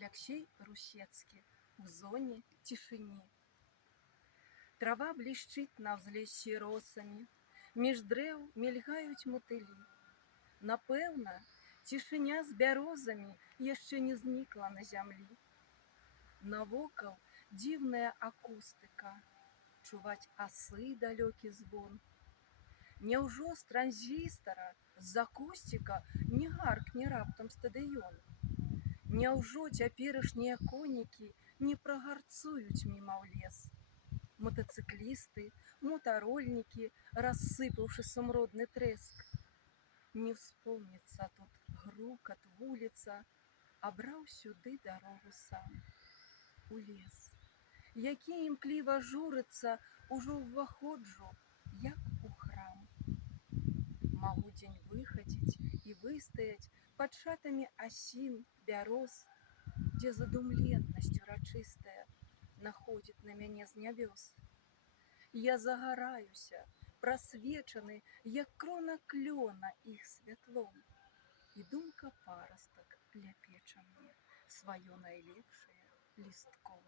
Аляксей Русецкі у зоне цішыні. Трава блішчыць на ўзлессі росамі, між дрэў мільгаюць матылі. Напэўна, цішыня з бярозамі яшчэ не знікла на зямлі. Навокал дзіўная акустыка, чуваць асы далёкі звон. Няўжо з транзістара, з акусціка не гаркне раптам стадыён? Няўжо цяперашнія конікі не прагарцуюць міма ў лес? Мотацыклісты, мотарольнікі, рассыпаўшы сумродны трэск. Не ўспомніцца тут грукат, вуліца, абраў сюды дарогу сам, у лес, які імкліва журыцца, ужо ўваходжу, як у храм. Магу дзень выхадзіць і выстаяць пад шатамі асін, бяроз, дзе задумленнасць урачыстая находзіць на мяне з нябёс. Я загараюся, прасвечаны, як крона клёна іх святлом, і думка парастак ляпеча мне сваё найлепшае лістком.